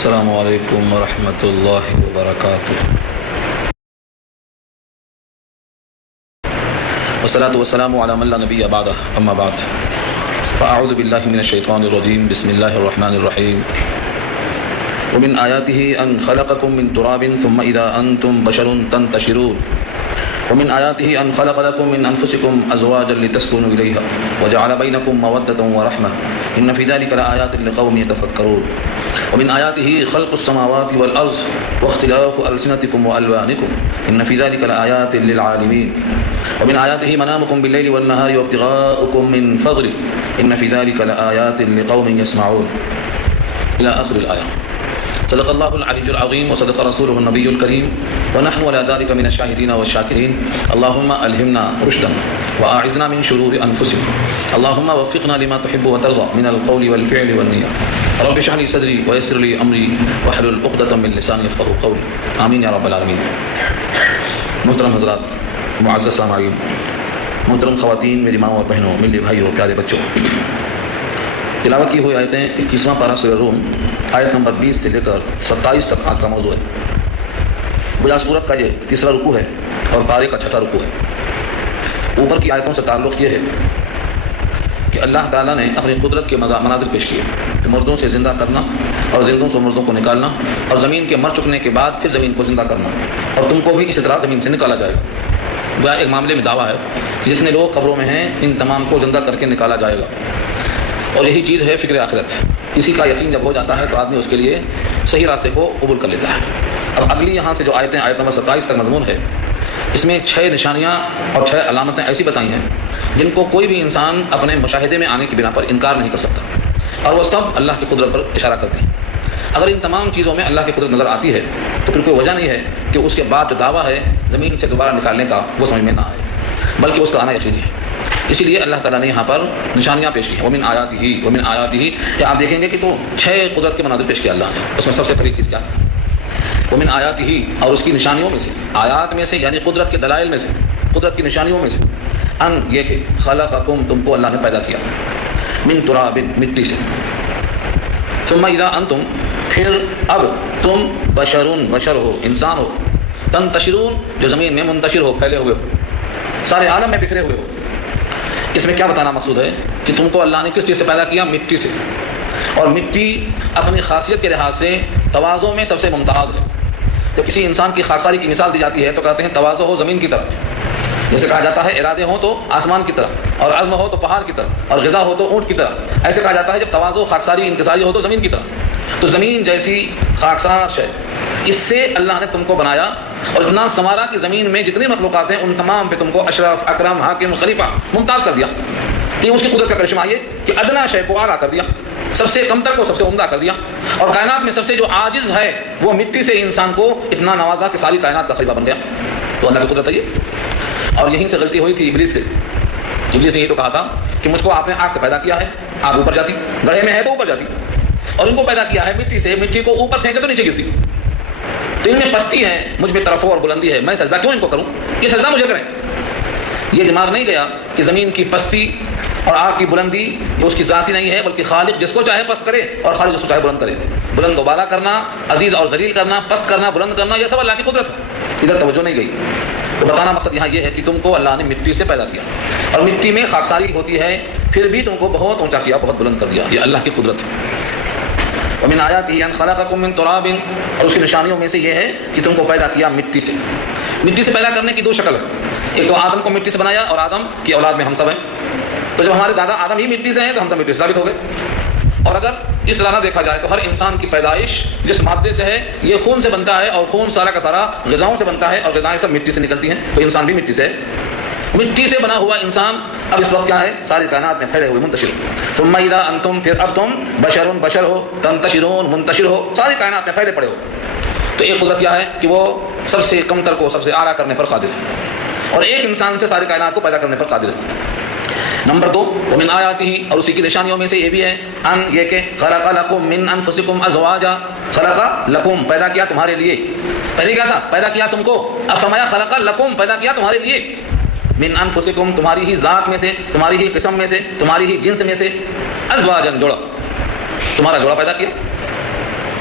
السلام علیکم ورحمۃ اللہ وبرکاتہ، والصلاة والسلام علی من لا نبی بعدہ، اما بعد فاعوذ باللہ من الشیطان الرجیم، بسم اللہ الرحمن الرحیم۔ ومن آیاته ان خلقکم من تراب ثم اذا انتم بشر تنتشرون، ومن آیاته ان خلق لكم من انفسکم ازواجا لتسکنوا الیہا وجعل بینکم مودۃ ورحمۃ ان فی ذلک لآیات لقوم یتفکرون، ومن آیاته خلق السماوات والارض واختلاف السنتکم والوانکم ان فی ذلک لآیات للعالمین، ومن آیاته منامکم باللیل والنہار وابتغاؤکم من فضلہ ان فی ذلک لآیات لقوم یسمعون الی آخر الآیہ۔ صدق اللہ العلی العظیم وصدق رسولہ النبی الکریم ونحن على ذلك من الشاہدین والشاکرین۔ اللہم الہمنا رشدا واعذنا من شرور انفسنا، اللہم وفقنا لما تحب وترضى من القول والفعل والنیة، رب اشرح لي صدری ویسر لي امری واحلل عقدۃ من لسانی یفقهوا قولی، آمین یا رب العالمین۔ محترم حضرات، معزز سامعین، محترم خواتین، میری ماں اور بہنوں، میرے بھائیوں، پیارے بچوں، تلاوت کی ہوئی آیتیں 21واں پارہ سورہ روم آیت نمبر 20 سے لے کر 27 تک آج کا موضوع ہے۔ گویا سورت کا یہ تیسرا رکوع ہے اور پارے کا چھٹا رکوع ہے۔ اوپر کی آیتوں سے تعلق یہ ہے کہ اللہ تعالیٰ نے اپنی قدرت کے مناظر پیش کیے کہ مردوں سے زندہ کرنا اور زندوں سے مردوں کو نکالنا اور زمین کے مر چکنے کے بعد پھر زمین کو زندہ کرنا، اور تم کو بھی اسی طرح زمین سے نکالا جائے گا۔ گویا ایک معاملے میں دعویٰ ہے کہ جتنے لوگ قبروں میں ہیں ان تمام کو زندہ کر کے نکالا جائے گا، اور یہی چیز ہے فکر آخرت۔ اسی کا یقین جب ہو جاتا ہے تو آدمی اس کے لیے صحیح راستے کو قبول کر لیتا ہے۔ اب اگلی یہاں سے جو آیتیں آیت نمبر 27 تک مضمون ہے، اس میں 6 نشانیاں اور 6 علامتیں ایسی بتائی ہیں جن کو کوئی بھی انسان اپنے مشاہدے میں آنے کی بنا پر انکار نہیں کر سکتا، اور وہ سب اللہ کی قدرت پر اشارہ کرتی ہیں۔ اگر ان تمام چیزوں میں اللہ کی قدرت نظر آتی ہے تو پھر کوئی وجہ نہیں ہے کہ اس کے بعد جو دعویٰ ہے زمین سے دوبارہ نکالنے کا وہ سمجھ میں نہ آئے، بلکہ اس کا آنا یقینی ہے۔ اسی لیے اللہ تعالیٰ نے یہاں پر نشانیاں پیش کی ہیں۔ ومن آیاتہ کہ آپ دیکھیں گے کہ تو 6 قدرت کے مناظر پیش کیا اللہ نے۔ اس میں سب سے پہلی چیز کیا ہے؟ ومن آیاتہ، اور اس کی نشانیوں میں سے، آیات میں سے یعنی قدرت کے دلائل میں سے، قدرت کی نشانیوں میں سے، ان یہ کہ خلقکم، تم کو اللہ نے پیدا کیا، من تراب، مٹی سے، ثم اذا انتم، پھر اب تم بشر ہو، انسان ہو، تنتشرون، جو زمین میں منتشر ہو، پھیلے ہوئے ہو، سارے عالم میں بکھرے ہوئے ہو۔ اس میں کیا بتانا مقصود ہے کہ تم کو اللہ نے کس چیز سے پیدا کیا؟ مٹی سے، اور مٹی اپنی خاصیت کے لحاظ سے تواضع میں سب سے ممتاز ہے۔ جب کسی انسان کی خاکساری کی مثال دی جاتی ہے تو کہتے ہیں تواضع ہو زمین کی طرح، جیسے کہا جاتا ہے ارادے ہوں تو آسمان کی طرح، اور عزم ہو تو پہاڑ کی طرح، اور غذا ہو تو اونٹ کی طرح۔ ایسے کہا جاتا ہے جب تواضع، خاکساری، انکساری ہو تو زمین کی طرح۔ تو زمین جیسی خاکسار شے، اس سے اللہ نے تم کو بنایا اور اتنا سنوارا کہ زمین میں جتنی مخلوقات ہیں ان تمام پہ تم کو اشرف، اکرم، حاکم، خلیفہ ممتاز کر دیا۔ تو اس کی قدرت کا کرشمہ یہ کہ ادنا شے کو اعلیٰ کر دیا، سب سے کمتر کو سب سے عمدہ کر دیا، اور کائنات میں سب سے جو عاجز ہے وہ مٹی سے انسان کو اتنا نوازا کہ ساری کائنات کا خلیفہ بن گیا۔ تو اللہ کی قدرت ہے یہ۔ اور یہیں سے غلطی ہوئی تھی ابلیس سے۔ ابلیس نے یہ تو کہا تھا کہ مجھ کو آپ نے آگ سے پیدا کیا ہے، آپ اوپر جاتی، گڑھے میں ہے تو اوپر جاتی، اور ان کو پیدا کیا ہے مٹی سے، مٹی کو اوپر پھینکے تو نیچے گرتی۔ تو ان میں پستی ہے، مجھ میں طرف اور بلندی ہے، میں سجدہ کیوں ان کو کروں؟ یہ سجدہ مجھے کریں۔ یہ دماغ نہیں گیا کہ زمین کی پستی اور آگ کی بلندی یہ اس کی ذاتی نہیں ہے، بلکہ خالق جس کو چاہے پست کرے اور خالق جس کو چاہے بلند کرے۔ بلند و بالا کرنا، عزیز اور ذلیل کرنا، پست کرنا، بلند کرنا، یہ سب اللہ کی قدرت ہے۔ ادھر توجہ نہیں گئی۔ تو بتانا مقصد یہاں یہ ہے کہ تم کو اللہ نے مٹی سے پیدا کیا، اور مٹی میں خاکساری ہوتی ہے، پھر بھی تم کو بہت اونچا کیا، بہت بلند کر دیا۔ یہ اللہ کی قدرت ہے۔ ومن آیاتہ ان خلقکم من تراب، اور اس کی نشانیوں میں سے یہ ہے کہ تم کو پیدا کیا مٹی سے۔ مٹی سے پیدا کرنے کی 2 شکل ہے، ایک تو آدم کو مٹی سے بنایا، اور آدم کی اولاد میں ہم سب ہیں۔ تو جب ہمارے دادا آدم ہی مٹی سے ہیں تو ہم سب مٹی سے ثابت ہو گئے۔ اور اگر اس طرح نہ دیکھا جائے تو ہر انسان کی پیدائش جس مادے سے ہے یہ خون سے بنتا ہے، اور خون سارا کا سارا غذاؤں سے بنتا ہے، اور غذائیں سب مٹی سے نکلتی ہیں، تو انسان بھی مٹی سے ہے۔ مٹی سے بنا ہوا انسان اب اس وقت کیا ہے؟ ساری کائنات میں پھیلے ہوئے، منتشر۔ ثم اذا انتم، پھر اب تم بشر ہو، تنتشرون، منتشر ہو، ساری کائنات میں پھیلے پڑے ہو۔ تو ایک قدرت کیا ہے کہ وہ سب سے کمتر کو سب سے اعلیٰ کرنے پر قادر ہے، اور ایک انسان سے ساری کائنات کو پیدا کرنے پر قادر ہے۔ نمبر 2، ومن آیاتہ، اور اسی کی نشانیوں میں سے یہ بھی ہے، ان یہ کہ خلق لکم من انفسکم ازواجا، خلق لکم، پیدا کیا تمہارے لیے۔ پہلے کیا تھا؟ پیدا کیا تم کو، اب فرمایا خلق لکم، پیدا کیا تمہارے لیے، من انفسکم، تمہاری ہی ذات میں سے، تمہاری ہی قسم میں سے، تمہاری ہی جنس میں سے، ازواجا، جوڑا، تمہارا جوڑا پیدا کیا۔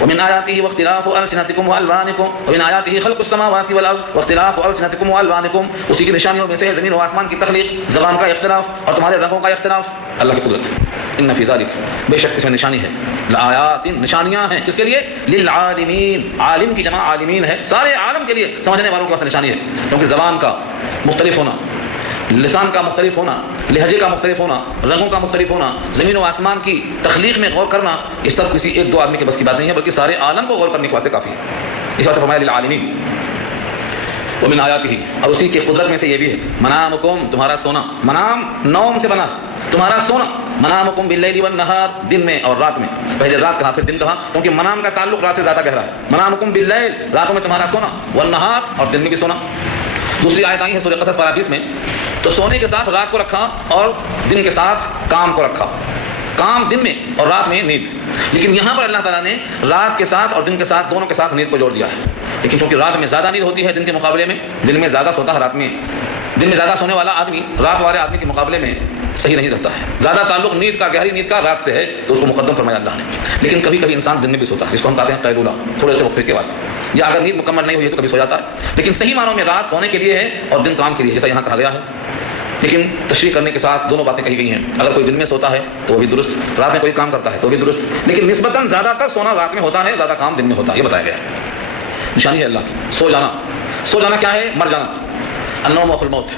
ومن آیاته واختلاف ألسنتكم وألوانكم ومن آیاته خلق السماوات والأرض واختلاف ألسنتكم وألوانكم. اسی کی نشانیوں میں سے ہے زمین و آسمان کی تخلیق، زبان کا اختلاف اور تمہارے رنگوں کا اختلاف. اللہ کی قدرت. ان فی ذلک، بے شک اس میں نشانی ہے، لآیات، نشانیاں ہیں. کس کے لیے؟ للعالمین. عالم کی جمع عالمین ہے، سارے عالم کے لیے، سمجھنے والوں کے واسطے نشانی ہے. کیونکہ زبان کا مختلف ہونا، لسان کا مختلف ہونا، لہجے کا مختلف ہونا، رنگوں کا مختلف ہونا، زمین و آسمان کی تخلیق میں غور کرنا، یہ سب کسی ایک دو آدمی کے بس کی بات نہیں ہے، بلکہ سارے عالم کو غور کرنے کے واسطے کافی ہے. اس واسطے فرمایا للعالمین. ومن آیاتہ، اور اسی کی قدرت میں سے یہ بھی ہے، منامکم، تمہارا سونا. منام نوم سے بنا، تمہارا سونا. منامکم باللیل والنہار، دن میں اور رات میں. پہلے رات کہا پھر دن کہا، کیونکہ منام کا تعلق رات سے زیادہ گہرا ہے. منامکم باللیل، راتوں میں تمہارا سونا، والنہار، اور دن میں بھی سونا. دوسری آیت آئی ہے سورہ قصص 20 میں، تو سونے کے ساتھ رات کو رکھا اور دن کے ساتھ کام کو رکھا. کام دن میں اور رات میں نیند. لیکن یہاں پر اللہ تعالیٰ نے رات کے ساتھ اور دن کے ساتھ، دونوں کے ساتھ نیند کو جوڑ دیا ہے. لیکن چونکہ رات میں زیادہ نیند ہوتی ہے دن کے مقابلے میں، دن میں زیادہ سوتا ہے رات میں، دن میں زیادہ سونے والا آدمی رات والے آدمی کے مقابلے میں صحیح نہیں رہتا ہے. زیادہ تعلق نیند کا، گہری نیند کا رات سے ہے، تو اس کو مقدم فرمایا اللہ نے. لیکن کبھی کبھی انسان دن میں بھی سوتا ہے، اس کو ہم کہتے ہیں قیلولہ، تھوڑے سے وقفے کے واسطے، یا اگر نیند مکمل نہیں ہوئی تو کبھی سو جاتا ہے. لیکن صحیح معنوں میں رات سونے کے لیے ہے اور دن کام کے لیے، جیسا یہاں کہا گیا ہے. لیکن تشریح کرنے کے ساتھ دونوں باتیں کہی گئی ہیں. اگر کوئی دن میں سوتا ہے تو وہ بھی درست، رات میں کوئی کام کرتا ہے تو وہ بھی درست، لیکن نسبتاً زیادہ تر سونا رات میں ہوتا ہے، زیادہ کام دن میں ہوتا ہے. یہ بتایا گیا ہے. نشانی ہے اللہ کی. سو جانا. سو جانا کیا ہے؟ مر جانا. النوم وخل الموت.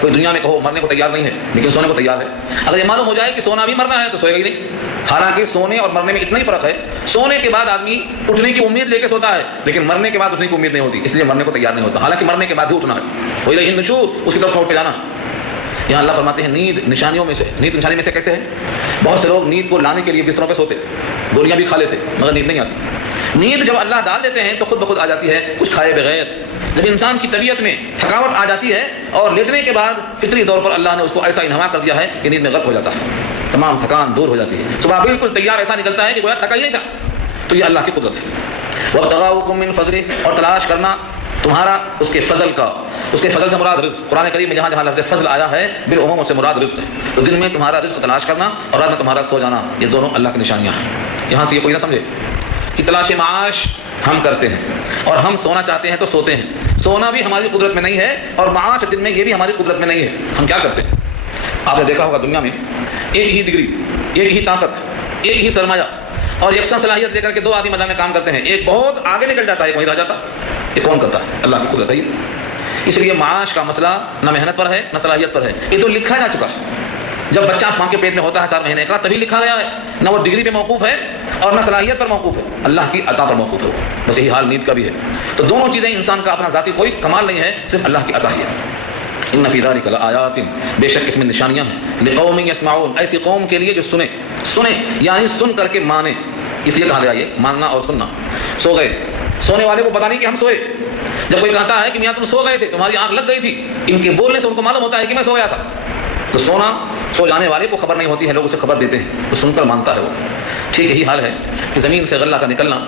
کوئی دنیا میں کہو مرنے کو تیار نہیں ہے لیکن سونے کو تیار ہے. اگر یہ معلوم ہو جائے کہ سونا بھی مرنا ہے تو سوئے گا ہی نہیں. حالانکہ سونے اور مرنے میں اتنا ہی فرق ہے، سونے کے بعد آدمی اٹھنے کی امید لے کے سوتا ہے، لیکن مرنے کے بعد اٹھنے کی امید نہیں ہوتی، اس لیے مرنے کو تیار نہیں ہوتا. حالانکہ مرنے کے بعد بھی اٹھنا ہے، وہی النشور، اس کی طرف اٹھ کے جانا. یہاں اللہ فرماتے ہیں نیند نشانیوں میں سے. نیند نشانی میں سے کیسے ہے؟ بہت سے لوگ نیند کو لانے کے لیے بستروں پہ سوتے، گولیاں بھی کھا لیتے، مگر نیند نہیں آتی. نیند جب اللہ ڈال دیتے ہیں تو خود بخود آ جاتی ہے، کچھ کھائے بغیر. جب انسان کی طبیعت میں تھکاوٹ آ جاتی ہے اور لیٹنے کے بعد فطری طور پر اللہ نے اس کو ایسا انہوا کر دیا ہے کہ نیند میں غرق ہو جاتا ہے، تمام تھکان دور ہو جاتی ہے، صبح بالکل تیار ایسا نکلتا ہے کہ گویا تھکا ہی نہیں تھا. تو یہ اللہ کی قدرت ہے. وابتغاؤکم من فضلہ، اور تلاش کرنا تمہارا اس کے فضل کا. اس کے فضل سے مراد رزق. قرآن کریم میں جہاں جہاں لفظ فضل آیا ہے بالعموم سے مراد رزق ہے. تو دن میں تمہارا رزق تلاش کرنا اور رات میں تمہارا سو جانا، یہ دونوں اللہ کی نشانیاں ہیں. یہاں سے یہ کوئی نہ سمجھے کہ تلاش معاش ہم کرتے ہیں اور ہم سونا چاہتے ہیں تو سوتے ہیں. سونا بھی ہماری قدرت میں نہیں ہے اور معاش دن میں یہ بھی ہماری قدرت میں نہیں ہے. ہم کیا کرتے ہیں؟ آپ نے دیکھا ہوگا دنیا میں ایک ہی ڈگری، ایک ہی طاقت، ایک ہی سرمایہ اور یکساں صلاحیت لے کر کے دو آدمی میدان میں کام کرتے ہیں. ایک بہت آگے نکل جاتا ہے، ایک وہیں رہ جاتا. یہ کون کرتا ہے؟ اللہ کی قدرت ہے. اس لیے معاش کا مسئلہ نہ محنت پر ہے نہ صلاحیت پر ہے، یہ تو لکھا جا چکا ہے. جب بچہ ماں کے پیٹ میں ہوتا ہے 4 مہینے کا تبھی لکھا گیا ہے. نہ وہ ڈگری پہ موقوف ہے اور نہ صلاحیت پر موقوف ہے، اللہ کی عطا پر موقوف ہے. بس یہی حال نیند کا بھی ہے. تو دونوں چیزیں انسان کا اپنا ذاتی کوئی کمال نہیں ہے، صرف اللہ کی عطا ہی ہے. ان فی ذلک لآیات، بے شک اس میں نشانیاں ہیں. لقوم یسمعون، ایسی قوم کے لیے جو سنیں یعنی سن کر کے مانے. اس لیے کہا گیا یہ ماننا اور سننا. سو گئے، سونے والے کو پتا نہیں کہ ہم سوئے. جب کوئی کہتا ہے کہ میاں تم سو گئے تھے، تمہاری آنکھ لگ گئی تھی، ان کے بولنے سے ان کو معلوم ہوتا ہے کہ میں سو گیا تھا. تو سو جانے والے کو خبر نہیں ہوتی ہے، لوگ اسے خبر دیتے ہیں، تو سن کر مانتا ہے وہ. ٹھیک یہی حال ہے کہ زمین سے غلہ کا نکلنا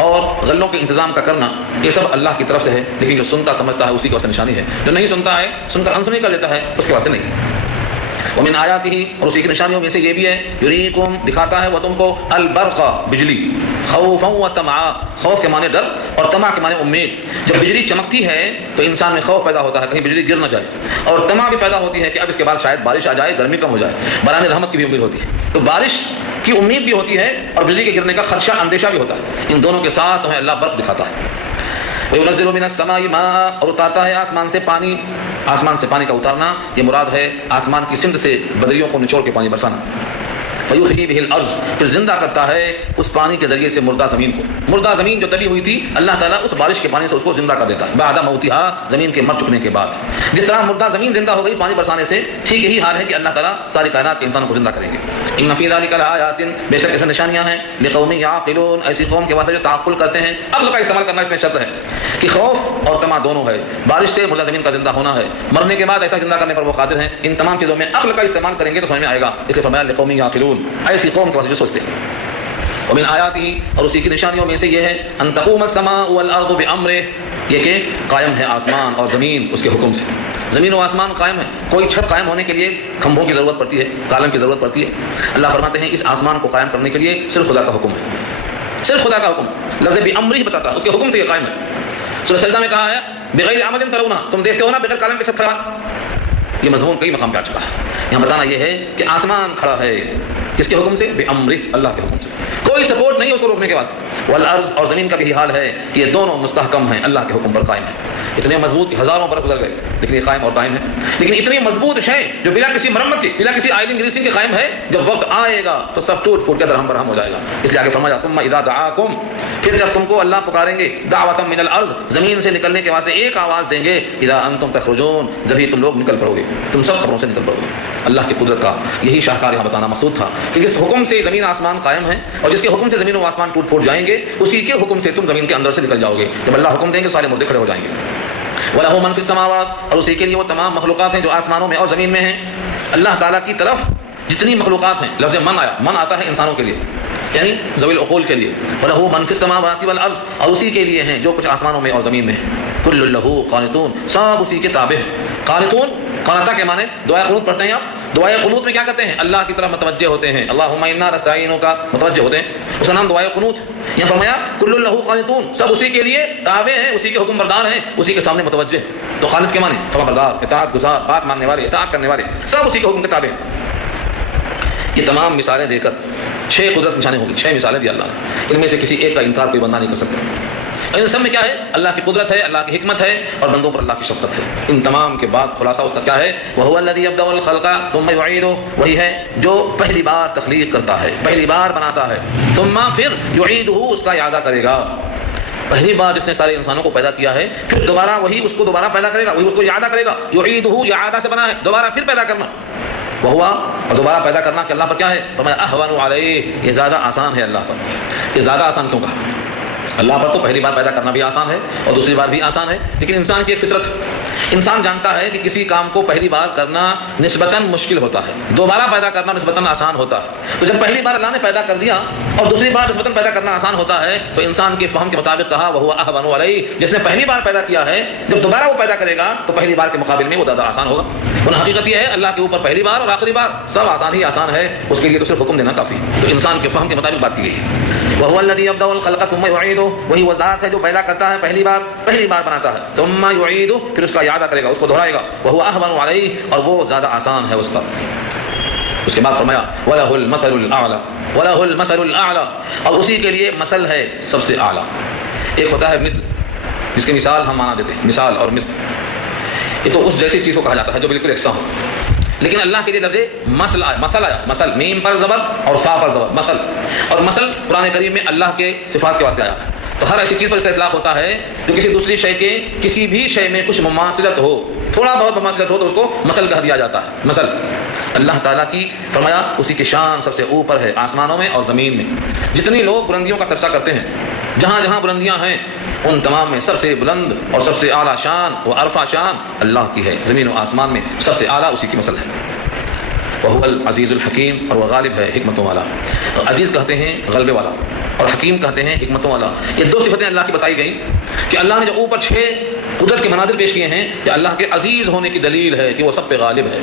اور غلوں کے انتظام کا کرنا، یہ سب اللہ کی طرف سے ہے. لیکن جو سنتا سمجھتا ہے اسی کی واسطے نشانی ہے. جو نہیں سنتا ہے، سن کر انسنی کر لیتا ہے، اس کے واسطے نہیں. ومن آیاتہ، اور اسی کی نشانیوں میں سے یہ بھی ہے، یریکم، دکھاتا ہے وہ تم کو، البرق، بجلی، خوفا و طمعا، خوف کے معنی ڈر اور طمع کے معنی امید. جب بجلی چمکتی ہے تو انسان میں خوف پیدا ہوتا ہے کہیں بجلی گر نہ جائے، اور طمع بھی پیدا ہوتی ہے کہ اب اس کے بعد شاید بارش آ جائے، گرمی کم ہو جائے. برآن رحمت کی بھی امید ہوتی ہے، تو بارش کی امید بھی ہوتی ہے اور بجلی کے گرنے کا خدشہ، اندیشہ بھی ہوتا ہے. ان دونوں کے ساتھ تمہیں اللہ برق دکھاتا ہے. وَيُنَزِّلُ مِنَ السَّمَاءِ مَاءً، اور اتارتا ہے آسمان سے پانی. آسمان سے پانی کا اتارنا یہ مراد ہے آسمان کی سمت سے بدریوں کو نچوڑ کے پانی برسانا. فَيُحْيِي بِهِ الْأَرْضَ، پھر زندہ کرتا ہے اس پانی کے ذریعے سے مردہ زمین کو. مردہ زمین جو دبی ہوئی تھی، اللہ تعالیٰ اس بارش کے پانی سے اس کو زندہ کر دیتا ہے. بعد موتها، زمین کے مر چکنے کے بعد. جس طرح مردہ زمین زندہ ہو گئی پانی برسانے سے، ٹھیک یہی حال ہے کہ اللہ تعالیٰ ساری کائنات کے انسانوں کو زندہ کریں گے. ان فی ذلک لآیات، بے شک اس میں نشانیاں ہیں، لقوم یعقلون، ایسی قوم کے واسطے جو تعقل کرتے ہیں. عقل کا استعمال کرنا اس میں شرط ہے کہ خوف اور طمع دونوں ہے. بارش سے مردہ زمین کا زندہ ہونا ہے، مرنے کے بعد ایسا زندہ کرنے پر وہ قادر ہیں. ان تمام چیزوں میں عقل کا استعمال کریں گے تو سمجھ میں آئے گا. اس لیے فرمایا لقوم یعقلون، ایسی قوم کے واسطے جو سوچتے ہیں. ومن آیاتہ، اور اسی کی نشانیوں میں سے یہ ہے، ان تقوم السماء والارض بامرہ، یہ کہ قائم ہے آسمان اور زمین اس کے حکم سے. زمین و آسمان قائم ہے. کوئی چھت قائم ہونے کے لیے کھمبوں کی ضرورت پڑتی ہے، کالم کی ضرورت پڑتی ہے. اللہ فرماتے ہیں اس آسمان کو قائم کرنے کے لیے صرف خدا کا حکم ہے. صرف خدا کا حکم. لفظ بِأَمْرِهِ بتاتا ہے اس کے حکم سے یہ قائم ہے. سورہ سجدہ میں کہا ہے بغیر عمد ترون، تم دیکھتے ہو نا بغیر کالم کے ساتھ کھڑا. یہ مضمون کئی مقام پہ آ چکا ہے. یہاں بتانا یہ ہے کہ آسمان کھڑا ہے کس کے حکم سے؟ بِأَمْرِهِ، اللہ کے حکم سے. کوئی سپورٹ نہیں اس کو روکنے کے واسطے. والارض، اور زمین کا بھی حال ہے کہ یہ دونوں مستحکم ہیں، اللہ کے حکم پر قائم ہیں. اتنے مضبوط کہ ہزاروں برس گزر گئے لیکن یہ قائم اور قائم ہے. لیکن اتنی مضبوط شے جو بلا کسی مرمت کی، بلا کسی آئلنگ گریسنگ کے قائم ہے، جب وقت آئے گا تو سب ٹوٹ پھوٹ کے درہم برہم ہو جائے گا. اس لیے آگے فرمایا ثم اذا دعاکم، پھر جب تم کو اللہ پکاریں گے دعوۃ من الارض، زمین سے نکلنے کے واسطے ایک آواز دیں گے، اذا انتم تخرجون، جبھی تم لوگ نکل پڑو گے، تم سب خبروں سے نکل پڑو گے. اللہ کی قدرت کا یہی شاہکار یہاں بتانا مقصود تھا کہ جس حکم سے زمین آسمان قائم ہے اور جس کے حکم سے زمین و آسمان ٹوٹ پھوٹ جائیں گے، اسی کے حکم سے تم زمین کے اندر سے نکل جاؤ گے. جب اللہ حکم دیں گے سارے مردے کھڑے ہو جائیں گے. وَلَهُ مَنْ فِي السَّمَاوَاتِ، اور اسی کے لیے وہ تمام مخلوقات ہیں جو آسمانوں میں اور زمین میں ہیں. اللہ تعالیٰ کی طرف جتنی مخلوقات ہیں، لفظ من آیا، من آتا ہے انسانوں کے لیے یعنی ذوی العقول کے لیے. وَلَهُ مَنْ فِي السَّمَاوَاتِ وَالْأَرْضِ، اور اسی کے لیے ہیں جو کچھ آسمانوں میں اور زمین میں ہیں. كُلٌّ لَهُ قَانِتُونَ، سب اسی کے تابع ہیں. قانتون، قانتا کے معنی دعائے قنوت پڑھتے ہیں آپ. دعائے قنوت میں کیا کرتے ہیں؟ اللہ کی طرف متوجہ ہوتے ہیں. اللہم انا نستعینک کا متوجہ ہوتے ہیں، اس کا نام دعائے قنوت. یہاں فرمایا کل لہ قانتون، سب اسی کے لیے تابع ہیں، اسی کے حکم بردار ہیں، اسی کے سامنے متوجہ. تو قانت کے معنی فرما بردار، اطاعت گزار، بات ماننے والے، اطاعت کرنے والے، سب اسی کے حکم کے تابع. یہ تمام مثالیں دے کر 6 قدرت نشانی ہوگی. 6 مثالیں دی اللہ نے، ان میں سے کسی ایک کا انکار کوئی بندہ نہیں کر سکتا. ان سب میں کیا ہے؟ اللہ کی قدرت ہے، اللہ کی حکمت ہے اور بندوں پر اللہ کی شفقت ہے. ان تمام کے بعد خلاصہ اس کا کیا ہے؟ وَهُوَ الَّذِي يَبْدَأُ الْخَلْقَ ثُمَّ يُعِيدُهُ، وہی ہے جو پہلی بار تخلیق کرتا ہے، پہلی بار بناتا ہے. ثم پھر يُعِيدُهُ، اس کا اعادہ کرے گا. پہلی بار جس نے سارے انسانوں کو پیدا کیا ہے، پھر دوبارہ وہی اس کو دوبارہ پیدا کرے گا، وہی اس کو اعادہ کرے گا. يُعِيدُهُ، اعادہ سے بنا ہے، دوبارہ پھر پیدا کرنا. وہوا، اور دوبارہ پیدا کرنا کہ اللہ پر کیا ہے؟ فرمایا اہون علیہ، یہ زیادہ آسان ہے اللہ پر. یہ زیادہ آسان کیوں کہا؟ اللہ پر تو پہلی بار پیدا کرنا بھی آسان ہے اور دوسری بار بھی آسان ہے، لیکن انسان کی ایک فطرت، انسان جانتا ہے کہ کسی کام کو پہلی بار کرنا نسبتاً مشکل ہوتا ہے، دوبارہ پیدا کرنا نسبتاً آسان ہوتا ہے. تو جب پہلی بار اللہ نے پیدا کر دیا اور دوسری بار نسبتاً پیدا کرنا آسان ہوتا ہے، تو انسان کے فہم کے مطابق کہا وہ اہون علیہ، جس نے پہلی بار پیدا کیا ہے جب دوبارہ وہ پیدا کرے گا تو پہلی بار کے مقابل میں وہ زیادہ آسان ہوگا. ورنہ حقیقت یہ ہے اللہ کے اوپر پہلی بار اور آخری بار سب آسان ہی آسان ہے، اس کے لیے تو صرف حکم دینا کافی. تو انسان کے فہم کے مطابق بات کی گئی ہے. وَهُوَ الَّذِي يَبْدَأُ الْخَلْقَ ثُمَّ يُعِيدُهُ، وہی وہ ذات ہے جو پیدا کرتا ہے پہلی بار بناتا ہے. ثُمَّ يُعِيدُهُ، پھر اس کا اعادہ کرے گا، اس کو دہرائے گا. وَهُوَ أَهْوَنُ عَلَيْهِ، اور وہ زیادہ آسان ہے اس پر. اس کے بعد فرمایا وَلَهُ الْمَثَلُ الْأَعْلَى، وَلَهُ الْمَثَلُ الْأَعْلَى، اور اسی کے لیے مثل ہے سب سے اعلیٰ. ایک ہوتا ہے مثل، جس کی مثال ہم مانا دیتے ہیں، مثال اور مثل یہ تو اس جیسی چیز کو کہا جاتا ہے جو بالکل یکساں ہو. لیکن اللہ کے لیے لفظ مثل آیا، مثل میم پر زبر اور فا پر زبر، مثل. اور مثل قرآن کریم میں اللہ کے صفات کے واسطے آیا ہے. تو ہر ایسی چیز پر اس کا اطلاق ہوتا ہے جو کسی دوسری شے کے کسی بھی شے میں کچھ مماثلت ہو، تھوڑا بہت مماثلت ہو تو اس کو مثل کہہ دیا جاتا ہے. مثل اللہ تعالیٰ کی فرمایا اسی کی شان سب سے اوپر ہے آسمانوں میں اور زمین میں. جتنی لوگ بلندیوں کا ترشا کرتے ہیں، جہاں جہاں بلندیاں ہیں، ان تمام میں سب سے بلند اور سب سے اعلیٰ شان و عرفہ شان اللہ کی ہے. زمین و آسمان میں سب سے اعلیٰ اسی کی مثل ہے. وَهُوَ الْعَزِيزُ الْحَكِيمُ، اور وہ غالب ہے حکمتوں والا. عزیز کہتے ہیں غلبے والا اور حکیم کہتے ہیں حکمتوں والا. یہ 2 صفتیں اللہ کی بتائی گئیں کہ اللہ نے جو اوپر 6 قدرت کے مناظر پیش کیے ہیں کہ اللہ کے عزیز ہونے کی دلیل ہے کہ وہ سب پہ غالب ہے.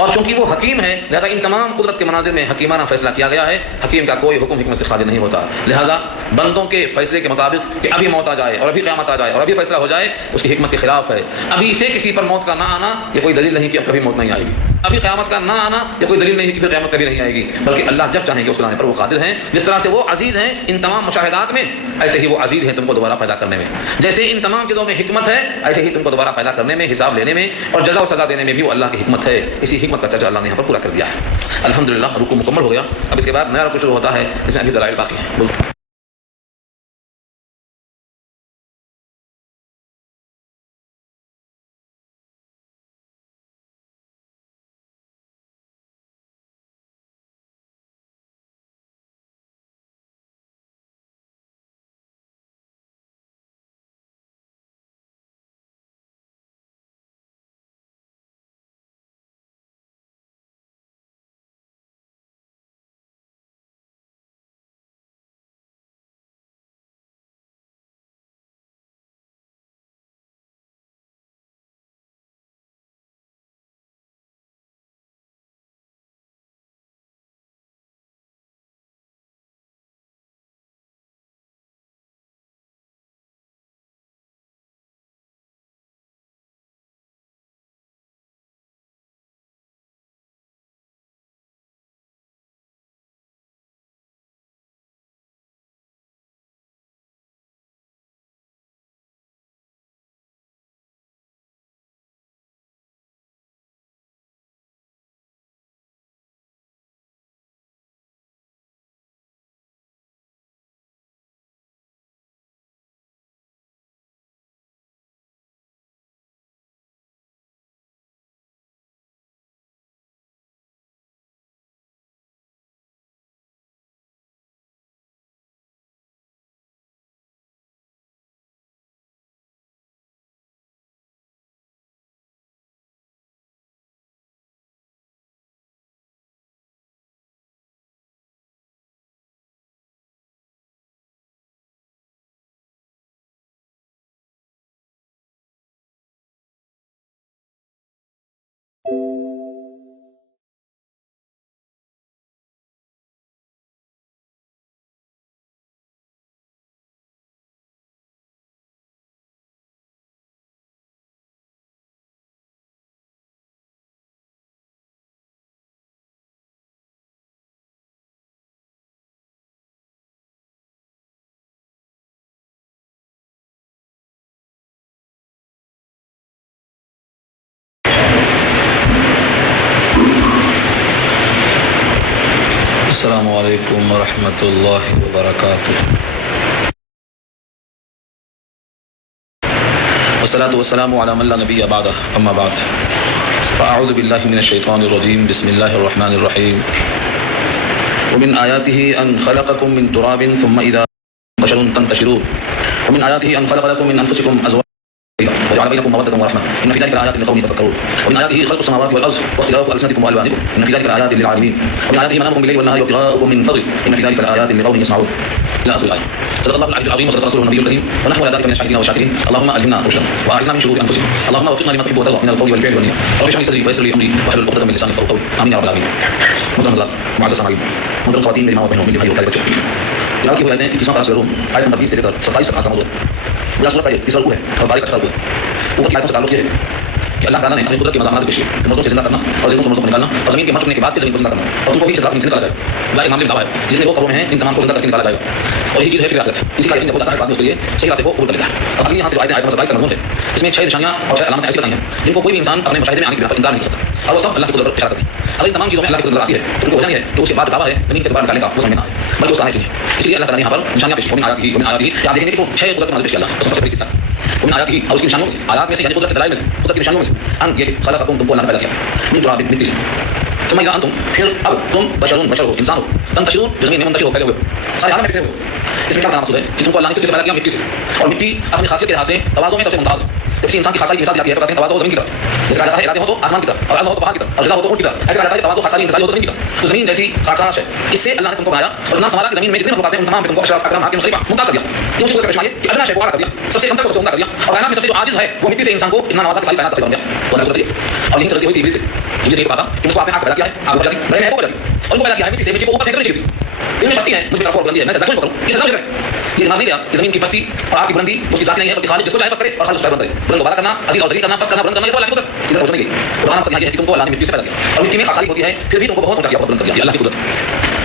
اور چونکہ وہ حکیم ہے لہذا ان تمام قدرت کے مناظر میں حکیمانہ فیصلہ کیا گیا ہے. حکیم کا کوئی حکم حکمت سے خالی نہیں ہوتا، لہذا بندوں کے فیصلے کے مطابق کہ ابھی موت آ جائے اور ابھی قیامت آ جائے اور ابھی فیصلہ ہو جائے، اس کی حکمت کے خلاف ہے. ابھی سے کسی پر موت کا نہ آنا یہ کوئی دلیل نہیں کہ اب کبھی موت نہیں آئے گی. ابھی قیامت کا نہ آنا یہ کوئی دلیل نہیں کہ پھر قیامت کبھی نہیں آئے گی، بلکہ اللہ جب چاہیں گے اس لانے پر وہ قادر ہیں. جس طرح سے وہ عزیز ہیں ان تمام مشاہدات میں، ایسے ہی وہ عزیز ہیں تم کو دوبارہ پیدا کرنے میں. جیسے ان تمام چیزوں میں حکمت ہے، ایسے ہی تم کو دوبارہ پیدا کرنے میں، حساب لینے میں اور جزا و سزا دینے میں بھی وہ اللہ کی حکمت ہے. اسی حکمت کا چرچا اللہ نے یہاں پر پورا کر دیا ہے. الحمدللہ رکوع مکمل ہو گیا. اب اس کے بعد نیا رکوع شروع ہوتا ہے، اس میں ابھی دلائل باقی ہیں. السلام علیکم ورحمۃ اللہ وبرکاتہ. والصلاة والسلام على من لا نبي بعده اما بعد فاعوذ بالله من الشيطان الرجيم بسم الله الرحمن الرحيم. ومن آياته ان خلقكم من تراب ثم اذا بشر تنتشرون ومن آياته ان خلق لكم من انفسكم ازواجا وجعل بينكم مودة ورحمة إن في ذلك لآيات لقوم يتفكرون ومن آياته خلق السماوات والأرض واختلاف ألسنتكم وألوانكم إن في ذلك لآيات للعالمين ومن آياته منامكم بالليل والنهار وابتغاؤكم من فضله إن في ذلك لآيات لقوم يسمعون إلى آخر الآية. صدق الله العلي العظيم وصدق رسوله النبي الكريم ونحن على ذلك من الشاهدين والشاكرين. اللهم ألهمنا رشدا وأعذنا من شرور أنفسنا. اللهم وفقنا لما تحب وترضى من القول والفعل والنية. رب اشرح لي صدري ويسر لي أمري واحلل عقدة من لساني يفقهوا قولي. آمين يا رب العالمين. محترم حضرات معزز السامعين محترم خواتین میری ماں بہنوں میری بھائیوں طالب بچوں تلاوت کی وہ آیتیں 21 پارہ سورہ روم آیت نمبر 20 سے لے کر 27 تک کا موضوع ہے. یہ سورہ کا تیسرا رکوع ہے اور بارے کا چھٹا رکوع ہے. اوپر کی آیتوں سے تعلق یہ ہے کہ اللہ تعالیٰ نے اپنی قدرت کے مضامات پیش کیے کہ مردوں سے زندہ کرنا اور زندوں سے مردوں کو نکالنا اور زمین کے مر چکنے کے بعد پھر زمین کو زندہ کرنا اور ان کو بھی زمین سے نکالا جائے گا. ایک معاملے میں دعویٰ ہے جتنے وہ قبروں میں ہیں ان تمام کو زندہ کر کے نکالا جائے گا اور یہی چیز ہے پھر آخرت. اسی کا جب اللہ تعالیٰ اس کے لیے صحیح راستے کو قبول کر لیتا ہے. اب یہاں سے جو آیت نمبر 27 کا مضمون ہے اس میں 6 نشانیاں اور 6 علامتیں ایسی بتائی ہیں جن کو کوئی بھی انسان اپنے مشاہدے میں آنے کی بنا پر انکار نہیں کر سکتا اور وہ سب اللہ کی قدرت پر اشارہ کرتی ہیں. اگر ان تمام چیزوں میں اللہ کی قدرت آتی ہے تو ان کو وجہ یہ ہے کہ اس کے بعد دعویٰ ہے زمین سے باہر نکالنے کا وہ سمجھ میں نہ آئے بلکہ اس کا آنے کے لیے. اس لیے اللہ تعالیٰ نے یہاں پر نشانیاں پیش کی. آیات کی آپ دیکھیں گے کہ وہ 6 قدرت کے پیش کیا اللہ سب سے بڑی چیز ہے ان آیات کی اور اس کی نشانیوں سے آیات میں سے یعنی قدرت کے دلائل میں سے قدرت کی نشانیوں میں سے ان یہ خلقکم تم کو اللہ نے پیدا کیا من تراب مٹی سے ثم اذا انتم پھر اب تم بشر ہو انسان ہو تنتشرون جو زمین میں منتشر ہو پھیلے ہوئے سارے عالم میں پھیلے ہوئے. اس میں کیا مقصود ہے کہ تم کو اللہ نے کس سے پیدا کیا مٹی سے اور مٹی اپنی خاصیت کے لحاظ سے توازن میں سب سے ممتاز ہے. جب کسی انسان کی خاصیت مثال دیتی ہے تو کہتے ہیں توازن ہو زمین کی طرف. جیسے کہا جاتا ہے ارادے ہو تو آسمان کی طرف اور عزم ہو تو پہاڑ کی طرف اور رضا ہو تو اونٹ کی طرف. ایسے کہا جاتا ہے توازن خاصی مثال ہو تو زمین کی طرف. تو زمین جیسی خاصاش ہے اس سے اللہ نے تم کو بنایا اور اتنا سنبھالا کہ زمین میں جتنے مخلوقات ہیں ان تمام پہ تم کو اشراف اکرام حاکم خلیفہ ممتاز کر دیا. یہ اس کی قدرت کا شمار ہے کہ ادنا شے کو اعلیٰ کر دیا سب سے کم تر کو سب سے عمدہ کر دیا اور کائنات میں سب سے جو عاجز ہے وہ مٹی سے انسان کو اتنا نوازا کہ ساری کائنات تقریبا بن گیا. اور قدرت یہ اور یہیں سے غلطی ہوئی تھی ابلیس سے. ابلیس نے یہ کہا تھا کہ مجھ کو آپ نے آگ سے پیدا کیا ہے آگ بجا دی بڑے میں کو بجا دی اور ان کو پیدا کیا ہے مٹی سے مٹی کو اوپر پھینک کر چاہیے تھی. ان میں بستی ہے مجھ پہ بلندی ہے میں سجدہ کیوں کروں یہ سجدہ مجھے کرے. یہ دماغ نہیں گیا کہ زمین کی بستی اور آگ کی بلندی اس کی ذات نہیں ہے بلکہ خالق جس کو چاہے بس کرے اور خالق اس کو بلند کرے. بلند دوبارہ کرنا عزیز اور ذلیل کرنا پست کرنا بلند کرنا یہ سب اللہ کی قدرت ادھر پہنچ نہیں گئی. قرآن مقصد یہ ہے کہ تم کو اللہ نے مٹی سے پیدا کیا اور مٹی میں خاصی ہوتی ہے پھر بھی تم کو بہت اونچا کیا بہت بلند کر دیا. اللہ کی قدرت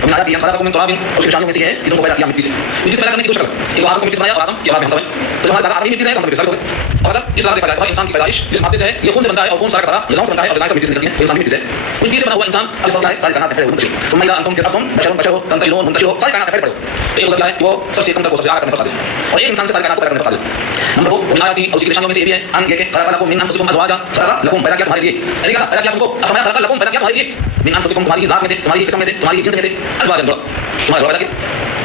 ہم آیات یہ خلقکم من تراب اور اس کی نشانیوں میں سے یہ ہے کہ تم کو پیدا کیا مٹی سے. مٹی سے پیدا کرنے کی کوشش کرو کہ آدم کو مٹی سے بنایا اور آدم کی اولاد میں ہم سب ہیں تو ہمارا دادا مٹی سے ہے تو ہم بھی ہو گئے. اور اگر اس طرح دیکھا جائے تو انسان کی پیدائش جس مادے سے ہے یہ خون سے بنتا ہے اور خون سارا کا سارا غذاؤں سے بنتا ہے اور غذائیں سب مٹی سے نکلتی ہیں. انسان بھی مٹی سے ہے. مٹی سے بنا ہوا انسان اب اس وقت ہے ساری کائنات پھیلے ہوئے منتشر. ثم اذا انتم تم بشر تنتشرون منتشر ساری کائنات پھیلے پڑے ہو. ایک قدرت ہے وہ سب سے کم تر کو سب سے اعلیٰ کرنے پر قادر ہے اور ایک انسان سے ساری کائنات کو پیدا کرنے پر قادر ہے. نمبر 2 ومن آیاته اور اس کی نشانیوں میں سے یہ بھی ہے ان یہ کہ خلق لكم من انفسكم ازواجا خلق لكم پیدا کیا تمہارے لیے یعنی کہا پیدا کیا تم کو فرمایا خلق لكم پیدا کیا تمہارے لیے من انفسكم تمہاری ذات میں سے تمہاری قسم میں سے تمہاری جنس میں سے ازواجا تمہارا پیدا کیا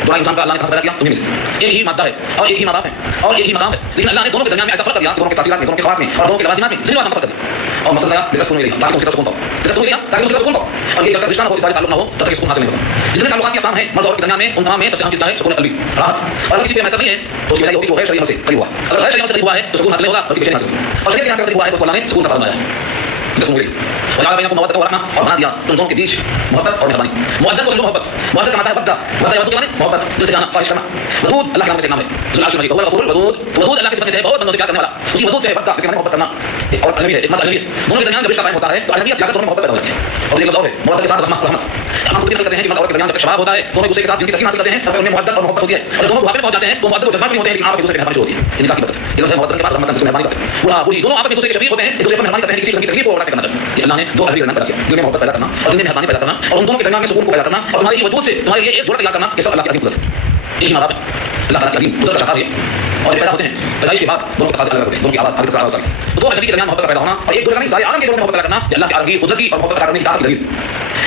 بڑا انسان کا اللہ نے پیدا کیا تمہیں میں سے ایک ہی مادہ ہے اور ایک ہی مادہ ہے اور ایک ہی مقام ہے لیکن اللہ نے دونوں کے درمیان میں ایسا فرق کر دیا کہ دونوں کے تاثیرات میں دونوں کے خواص میں اور دونوں کے لوازمات میں صرف فرق کر دیا اور مسئلہ لتسكنوا الیہ تاکہ تم کی طرف سکون پاؤ لتسكنوا الیہ تاکہ تم کی طرف سکون پاؤ. اور یہ جب تک رشتہ نہ ہو اس بارے تعلق نہ ہو تب تک سکون حاصل نہیں ہوگا. جتنے تعلقات کی اقسام ہیں مرد اور کے درمیان میں ان تمام میں سب سے اہم چیز ہے سکون قلبی راحت. اور اگر کسی پہ میسر نہیں ہے تو اس کی وجہ یہ ہوگی کہ وہ غیر شرعی عمل سے قریب ہوا. اگر غیر شرعی عمل سے قریب ہوا ہے تو سکون حاصل نہیں ہوگا بلکہ بے چینی حاصل ہوگی. اور شریعت کے حاصل قریب ہوا ہے تو اللہ نے سکون کا بنایا ہے. وجعل بينكم مودة ورحمة اور بنا دیا تم دونوں کے بیچ محبت اور مہربانی. مودت کو سمجھو محبت. مودت کا مطلب ہے ودہ ودہ کے معنی محبت دل سے جانا خواہش کرنا. ودود اللہ کے نام سے نام ہے ذو العرش المجید هو الغفور الودود. ودود اللہ کی صفت سے ہے بہت بندوں سے پیار کرنے والا. اسی ودود سے ودہ جس کے معنی محبت کرنا اور اجنبی ہے ایک مت اجنبی ہے دونوں کے درمیان جب رشتہ قائم ہوتا ہے تو اجنبیت جا کر دونوں میں محبت پیدا ہوتی ہے. اور یہ لفظ اور ہے محبت کے ساتھ رحمت. ہم خود بھی کہتے ہیں کہ مرد اور کے درمیان جب شباب ہوتا ہے دونوں ایک دوسرے کے ساتھ جنسی تسکین حاصل کرتے ہیں تب ان میں محبت اور محبت ہوتی ہے. اور دونوں بڑھاپے میں پہنچ جاتے ہیں تو محبت و جذبات نہیں ہوتے ہیں لیکن آپس ایک دوسرے پہ مہربانی ہوتی ہے. یہ نکاح کی برکت ہے. یہ لفظ محبت کے بعد رحمت سے مہربانی کرتے ہیں. بوڑھا بوڑھی دونوں آپس ایک دوسرے کے شفیق ہوتے ہیں ایک دوسرے پر مہربانی کرتے ہیں کسی قسم کی تکلیف کو برداشت کرنا چاہتے ہیں. اللہ نے دو اجنبی درمیان پیدا کیا دل میں محبت پیدا کرنا اور دل میں مہربانی پیدا کرنا اور ان دونوں کے درمیان میں سکون کو پیدا کرنا اور تمہاری وجود سے تمہارے لیے ایک جوڑا تیار کرنا. یہ سب اللہ کی عظیم قدرت ہے. یہی مادہ ہے اللہ تعالیٰ کی عظیم قدرت کا شاہکار ہے. اور پیدا ہوتے ہیں پیدائش کے بعد دونوں کے خاص الگ ہوتے ہیں دونوں کی آواز آگے سے آواز آتی ہے. تو دو اجنبی کے درمیان محبت کا پیدا ہونا اور ایک دوسرے کا نہیں سارے عالم کے دونوں میں محبت پیدا کرنا یہ اللہ کی عالم کی قدرت کی اور محبت پیدا کرنے کی طاقت کی دلیل.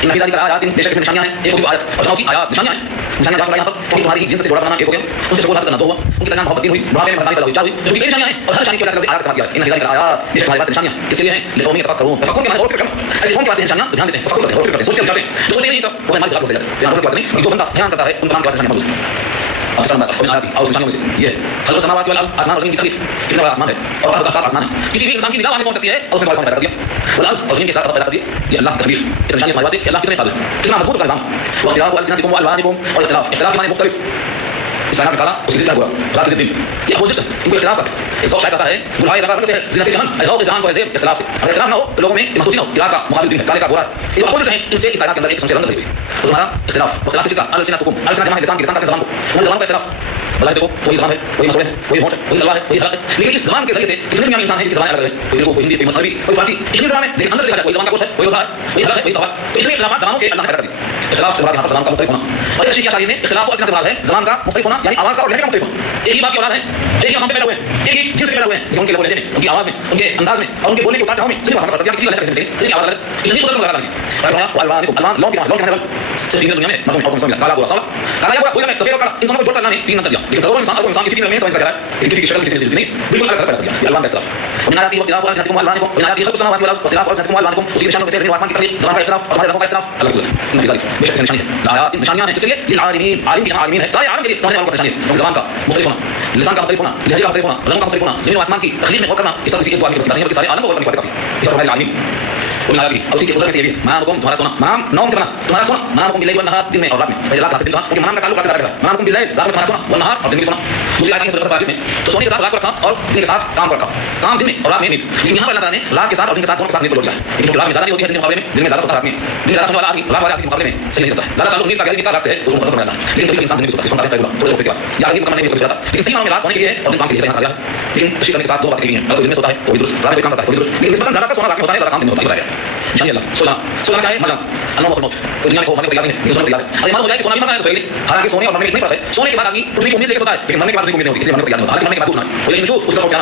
ان فی ذلک آیات بے شک اس میں نشانیاں ہیں. ایک ہوگی آیت اور دوسری آیات نشانیاں ہیں. نشانیاں جان یہاں پر کیونکہ تمہاری جنس سے جوڑا بنانا ایک ہو گیا ان سے سکون حاصل کرنا دو ہوا ان کے درمیان محبت تین ہوئی بڑھاپے میں مہربانی پیدا ہوئی چار ہوئی جو کہ نشانیاں ہیں اور ہر نشانی کی وجہ سے آیات کا کیا ہے. ان فی ذلک آیات بے شک ہماری بات نشانیاں اس کے لیے ہیں لقوم یتفکرون. تفکر کے معنی اور فکر کرنا ایسی قوم کی باتیں نشانیاں دھیان دیتے ہیں تفکر کرتے ہیں اور فکر کرتے ہیں سوچ کے جاتے ہیں جو سوچتے نہیں صرف وہ ہماری جواب ہوتے جاتے ہیں. یہاں پر بات نہیں جو بندہ دھیان کرتا ہے ان تمام کی باتیں نشانیاں موجود ہیں. اب سلام علیکم ومن آیاتی اور نشانیوں میں سے یہ خلق السماوات والارض آسمان اور زمین کی تخلیق کتنا بڑا آسمان ہے اور ہر ساتھ آسمان ہے. کسی بھی انسان کی نگاہ وہاں پہنچ سکتی ہے اور اس نے آسمان پیدا کر دیا والارض اور زمین کے ساتھ پیدا کر دیا. یہ اللہ کی تخلیق کتنا نشانی ہماری بات ہے کہ اللہ کتنے قادر کتنا مضبوط کا نظام. واختلاف السنتکم والوانکم اور اختلاف معنی مختلف اس کا نکالا اس کی ضد کا ہوا رات دن یہ اپوزٹ ہے ان کو اختلاف کرتے ہیں. ذوق شاید کہتا ہے بلھائی لگا سے زینت جہان ذوق جہان کو ایسے اختلاف سے اگر اختلاف نہ ہو تو لوگوں میں محسوس نہ ہو کہ کا مقابل دین ہے کالے کا برا ہے. یہ اپوزٹ ہیں ان سے اس کائنات کے اندر ایک قسم سے رنگ لگی ہوئی. تو تمہارا اختلاف اختلاف کسی کا السنتکم السنت جمع ہے لسان کی لسان کا زبان کو ان زبانوں کا اختلاف بظاہر دیکھو وہی زبان ہے وہی مسئلہ ہے وہی ہونٹ ہے وہی اللہ ہے وہی حلق ہے لیکن اس زبان کے ذریعے سے اتنے دنیا میں انسان ہے کہ زبانیں الگ الگ ہیں. کوئی تیلگو کوئی ہندی کوئی عربی کوئی فارسی اتنی زبانیں لیکن اندر دیکھا جائے کوئی زبان کا کچھ ہے وہی اللہ ہے وہی حلق ہے وہی طبع. تو اتنے اختلافات زبانوں کے اللہ نے پیدا کر دی اختلاف سے مراد یہاں پر زبان کا مختلف ہونا. اور یہ شیعہ شاعری نے اختلاف و اسنا سے مراد ہے زبان کا مختلف ہونا یعنی آواز کا اور لہجے کا مختلف ہونا. ایک ہی باپ کی اولاد ہیں, ایک ہی ہم پہ پیدا ہوئے ہیں, ایک ہی جنس سے پیدا ہوئے ہیں, لیکن ان کے لہجے میں, ان کی آواز میں, ان کے انداز میں اور ان کے بولنے کے اتار چڑھاؤ میں صرف فرق ہے. کسی کا لہجہ کسی سے کی آواز الگ, نہیں قدرت کا الگ. الوان لون کے صرف تین دنیا میں مردوں اور انسان کالا برا سوال کالا یا برا کوئی سفید اور کالا ان دونوں کو جوڑ کر اللہ نے تین نظر دیا. لیکن کروڑوں انسان اور انسان کسی بھی میں سمجھ کر رہا ہے لیکن کسی کی شکل کسی نے نہیں بالکل الگ پیدا کیا. الوان کا اختلاف ومن آیاته واختلاف ألسنتكم وألوانكم ومن آیاته خلق السماوات والأرض واختلاف ألسنتكم وألوانكم اسی کے نشانوں میں سے زمین و آسمان کی تخلیق زبان کا اختلاف اور ہمارے رنگوں کا اختلاف الگ الگ ان کی ذلك بے شک نشانی ہے لآیات نشانیاں ہیں اس لیے للعالمین عالم کی عالمین ہے سارے عالم کے لیے سمجھنے والوں کا نشانی ہے. کیونکہ زبان کا مختلف ہونا, لسان کا مختلف ہونا, لہجے کا مختلف ہونا, رنگ کا مختلف ہونا, زمین و آسمان کی تخلیق میں غور کرنا یہ سب کسی ایک آدمی کو نہیں ہے بلکہ سارے عالم کو غور کرنے کی کافی ہے. اس ہمارے عالمین ومن آیاته اور اسی کے قدرت میں سے یہ بھی ہے منامکم تمہارا سونا, منام نوم سے بنا تمہارا سونا, منامکم باللیل والنہار دن میں اور رات میں. پہلے رات کا دن کا کیونکہ منام کا تعلق رات سے ہے, منامکم باللیل رات میں تمہارا سونا والنہار اور دن میں سونا. دوسری آیت میں تو سونے کے ساتھ رات کو رکھا اور دن کے ساتھ کام کو رکھا, کام دن میں اور رات میں نیند. لیکن یہاں پر اللہ تعالیٰ نے رات کے ساتھ اور دن کے ساتھ دونوں کے ساتھ نیند کو جوڑ دیا ہے. لیکن رات میں زیادہ نہیں ہوتی ہے دن کے مقابلے میں, دن میں زیادہ ہوتا ہے رات میں. دن زیادہ سونے والا آدمی رات والے آدمی کے مقابلے میں صحیح نہیں ہوتا ہے. زیادہ تعلق نیند کا گہری رات سے ہے اس کو ختم ہو جاتا ہے. لیکن کبھی انسان دن میں سوتا ہے, سوتا ہے تھوڑے وقت کے بعد یا نیند کم نہیں ہوتی ہے. لیکن صحیح معنی میں رات سونے کے لیے ہے اور دن کام کے لیے یہاں کیا ہے. لیکن تشریح کرنے کے ساتھ دو باتیں ہیں, اگر دن میں سوتا ہے تو بھی درست, رات میں کام کرتا ہے تو بھی درست. لیکن نسبتاً زیادہ تر سونا رات میں ہوتا ہے, زیادہ کام دن میں ہوتا ہے. انشاء اللہ سونا کیا ہے مرنا النوم والموت. تو دنیا کو مرنے کو تیار نہیں ہے, یہ سونا تیار ہے. اگر معلوم ہو جائے کہ سونا بھی مرنا ہے تو صحیح نہیں. حالانکہ سونے اور مرنے میں اتنا فرق ہے. سونے کے بعد آدمی اٹھنے کی امید لے کے سوتا ہے لیکن مرنے کے بعد اٹھنے کی امید نہیں ہوتی, اس لیے مرنے کو تیار نہیں ہوتا. حالانکہ مرنے کے بعد اٹھنا ہے لیکن مشہور اس کا کیا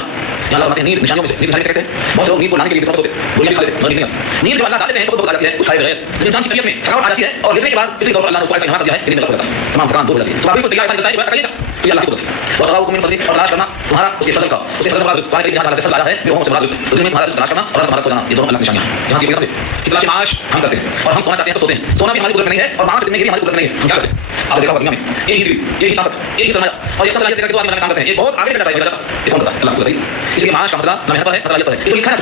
یہاں اللہ نیند نشانیوں میں سے, نیند نشانی سے بہت سے لوگ نیند کو لانے کے لیے بستر میں سوتے دنیا کھا لیتے ہیں, نیند جب اللہ ڈالتے ہیں تو بہت آ جاتی ہے, کچھ کھائے بغیر انسان کی طبیعت میں تھکاوٹ آ جاتی ہے اور لیٹنے کے بعد فطری طور پر اللہ نے اس کو ایسا انعام دیا ہے کہ نیند میں لگتا ہے, تمام تھکان دور ہو جاتی ہے. تو آپ کو تیار ایسا کرتا ہے کہ کریے گا تو یہ اللہ کی قدرت ہے. اور تراؤ من فضل اور تلاش کرنا تمہارا اس کے فضل کا, اس کے فضل کا رزق پانے کے لیے اللہ نے فضل آیا ہے کہ وہ سے مراد رزق. تو دنیا میں تمہارا رزق تلاش کرنا اور تمہارا سو جانا یہ دونوں اللہ کی نشانیاں ہیں. یہاں سے یہ سب کہ تلاش معاش ہم کرتے ہیں اور ہم سونا چاہتے ہیں تو سوتے ہیں. سونا بھی ہماری قدرت نہیں ہے اور معاش کرنے کے لیے ہماری قدرت نہیں ہے. ہم کیا کرتے ہیں آپ دیکھا ہوگا دنیا میں یہی طاقت یہی سرمایہ اور یہ سب صلاحیت دیکھ کر کے آدمی کام کرتے ہیں. یہ بہت آگے چلا جاتا ہے, یہ کون کرتا ہے اللہ کو بتائیے. اس لیے معاش کا مسئلہ نہ محنت پر ہے نہ صلاحیت پر ہے, یہ تو لکھا ہے.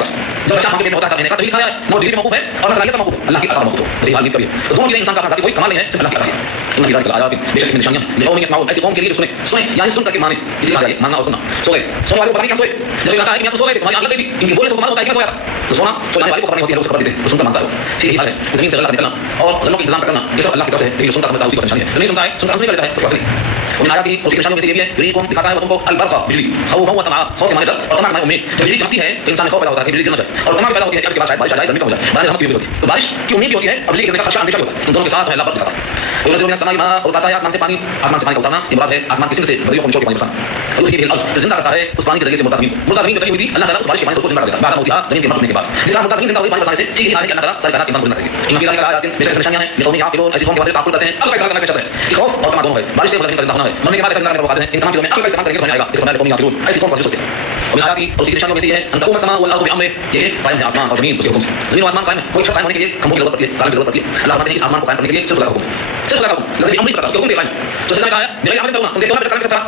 جب اچھا ہم کے ہوتا ہے کا تبھی کھایا ہے وہ ڈگری موقوف ہے اور صلاحیت موقوف ہے, اللہ کی عطا موقوف ہے. اسی حال میں کبھی تو دونوں کے انسان کا ذاتی کوئی کمال نہیں ہے, صرف اللہ کی عطا ہے. اللہ کی ذات آیات بے شک اس میں نشانیاں ہیں. قوم یسمعون ایسی قوم کے لیے سنیں یعنی سن کر کے مانیں. اسی لیے ماننا اور سننا. سو گئے سونے والے کو پتہ نہیں کیا سوئے, جب یہ کہتا ہے کہ میں تو سو گئے تھے تمہاری آنکھ لگی تھی, ان کے بولے سے معلوم ہوتا ہے کہ میں سویا تھا. تو سونے والے کو خبر نہیں ہوتی ہے, لوگ خبر دیتے ہیں, تو سن کر مانتا ہے. ٹھیک حال ہے زمین سے اللہ کا نکلنا اور ذلوں کا انتظام کرنا یہ سب اللہ کی طرف سے, لیکن سنتا سمجھتا ہے اسی پر نشانی ہے. نہیں سنتا ہے سنتا نہیں کرتا ہے اس بات نہیں. ومن آیاته اسی نشانوں میں سے یہ بھی ہے یریکم دکھاتا ہے تم کو البرق بجلی خوفا و طمعا, خوف کے معنی ڈر اور طمع کے معنی امید. جب بجلی چمکتی ہے تو انسان میں خوف پیدا ہوتا ہے کہ بجلی گرنا چاہے, اور طمع پیدا ہوتی ہے کہ اس کے بعد شاید بارش آ جائے, گرمی کم ہو جائے. بارش ہم کی امید ہوتی ہے تو بارش کی امید بھی ہوتی ہے اور بجلی گرنے کا خدشہ ہمیشہ ہوتا ہے. ان دونوں کے ساتھ اللہ برق دکھاتا ہے. اور رسول السماء ماء اتارتا ہے آسمان سے پانی, آسمان سے پانی کا اتارنا یہ مراد ہے آسمان کسی سے بدریوں کو نچوڑ کے پانی برسانا. اور یہ بھی الارض زندہ کرتا ہے اس پانی کے ذریعے سے مردہ زمین کو, مردہ زمین کبھی ہوئی تھی اللہ تعالیٰ اس بارش کے پانی سے اس کو زندہ کر دیتا ہے بعد موتها زمین کے مرنے کے بعد. جس طرح مردہ زمین زندہ ہوئی پانی برسانے سے ٹھیک ہی حال ہے کہ اللہ تعالیٰ ساری کائنات انسان کو زندہ کرے گی. ان کی آیات بے شک نشانیاں ہیں لقوم یعقلون, ایسی قوم کے بارے میں تعقل کرتے ہیں, عقل کا استعمال کرنے کا شرط ہے کہ خوف اور طمع دونوں ہے. بارش سے مردہ زمین کا زندہ ہونا ہے, مرنے کے بعد ایسا زندہ کرنے کا وقت ہے. ان تمام چیزوں میں عقل کا استعمال کرنے کا آئے گا. اس کو لقوم یعقلون ایسی قوم کا جو سوچتے ہیں. ومن آیاته اور اس کی نشانیوں میں سے یہ ہے ان تقوم السماء والارض بامره, یہ قائم ہے آسمان اور زمین اس کے حکم سے. زمین و آسمان قائم ہے, کوئی شخص قائم ہونے کے لیے کھمبوں کی ضرورت پڑتی ہے, کالم کی ضرورت پڑتی ہے. اللہ فرماتے ہیں اس آسمان کو قائم کرنے کے لیے صرف اللہ کا حکم ہے, صرف اللہ کا حکم لفظ امر پڑتا ہے, اس کے حکم سے قائم ہے. تو سجدہ میں کہا ہے میرے عمل کرنا ان کے توبہ کرنے کا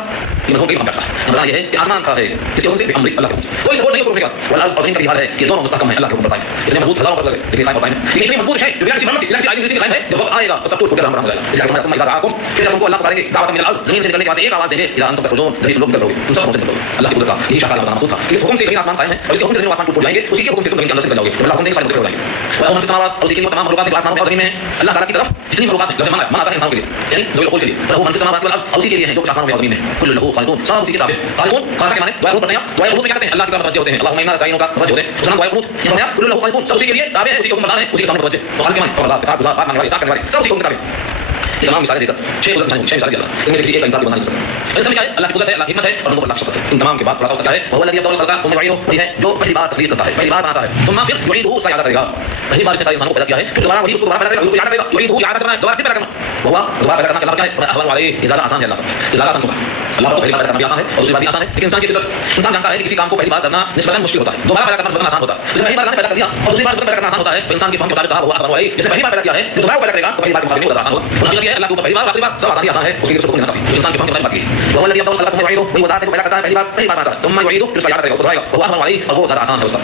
یہ مضمون کا بیٹھا ہے. بتانا یہ ہے کہ آسمان کا ہے اس کے حکم سے بھی امر اللہ کے حکم سے, کوئی سپورٹ نہیں اس کے پاس. والارض اور زمین کا یہ حال ہے کہ دونوں مستحکم ہیں اللہ کے حکم پر قائم ہے. اتنے مضبوط ہزاروں پر لگے لیکن قائم اور قائم ہے. لیکن اتنے مضبوط ہے جو بلا کسی مرمت بلا کسی آئین کسی قائم ہے, جب وقت آئے گا تو سب کچھ رحم ہو جائے گا. اس لیے فرمایا ثم آکم, پھر جب ان کو اللہ پکاریں گے دعوت من الارض زمین سے نکلنے کے بعد ایک آواز دیں گے اذا انتم تخرجون, جب تم لوگ نکلو گے تم سب پہنچنے لگے. اللہ کی قدرت کا یہی شاہکار کا مقصود تھا. اس حکم سے زمین آسمان قائم ہے اور اس کے حکم سے زمین آسمان ٹوٹ جائیں گے, اسی کے حکم سے تم زمین کے اندر سے نکل جاؤ گے. اللہ حکم دیں گے سارے ٹکڑے ہو جائیں گے. اور ان السماوات اور اسی کے تمام مخلوقات آسمانوں میں اور زمین میں اللہ تعالیٰ کی طرف جتنی مخلوقات ہیں لفظ منع ہے انسانوں کے لیے یعنی ذوی العقول کے لیے, رہو من فی السماوات والارض اور اسی کے لیے ہیں جو کچھ آسمانوں میں اور زمین میں, کل لہو خالدون سب اسی کی تابع. خالدون خالق کے معنی دعائیں پڑھتے ہیں, دعائیں میں کیا کرتے ہیں اللہ کی طرف متوجہ ہوتے ہیں, اللهم انا نستعینک متوجہ ہوتے ہیں. اس نام دعائیں یہ فرمایا کل لہو خالدون سب اسی کے لیے تابع ہے, اسی کے حکم بردار ہے, اسی کے سامنے متوجہ. تو خالق کے معنی خبردار کتاب گزار بات ماننے والے اطاعت کرنے والے سب اسی کے حکم کے تابع. یہ تمام مثالیں دے کر شیخ الاسلام شیخ مثال دیا اللہ ان میں سے کسی ایک کا انکار بھی بنا نہیں سکتا. اس میں کیا ہے اللہ کی قدرت ہے, اللہ کی حکمت ہے اور ان کو اللہ کی شفقت ہے. ان تمام کے بعد خلاصہ ہوتا ہے وہ الذی یبدأ الخلق ثم يعيده, وہی ہے جو پہلی بار تخلیق کرتا ہے, پہلی بار بناتا ہے, ثم پھر يعيده اس کا اعادہ کرے گا. پہلی بار سے سارے انسانوں کو پیدا کیا ہے پھر دوبارہ وہی اس کو دوبارہ پیدا کرے گا, اعادہ کرے گا. يعيده اعادہ سے بنایا دوبارہ پیدا کرنا, وہ دوبارہ پیدا کرنا کا کیا ہے احوال والے زیادہ آسان ہے. اللہ زیادہ آسان ہوگا. اللہ کو پہلی بار پیدا کرنا بھی آسان ہے اور دوسری بار بھی آسان ہے, لیکن انسان کی فطرت انسان جانتا ہے کہ کسی کام کو پہلی بار کرنا نسبتاً مشکل ہوتا ہے, دوبارہ پیدا کرنا نسبتاً آسان ہوتا ہے. پہلی بار پیدا کر دیا اور دوسری بار پیدا کرنا آسان ہوتا ہے, تو انسان کی فہم کے مطابق کہا وہ احوال والے جیسے پہلی بار پیدا کیا ہے جو دوبارہ پیدا کرے گا تو پہلی بار کے مقابلے میں زیادہ آسان ہوگا. اور حقیقت یہ ہے اللہ کو پہلی بار آخری بار سب آسان ہے, اس کے لیے سکون کافی. انسان کی فہم کے مطابق بات کی وہ الذی یبدأ الخلق ثم يعيده, وہی وضاحت ہے پیدا کرتا ہے پہلی بار بناتا ہے, ثم يعيده پھر اس کا اعادہ کرے گا, دہرائے گا, وہ احوال والے اور وہ زیادہ آسان ہے اس کا.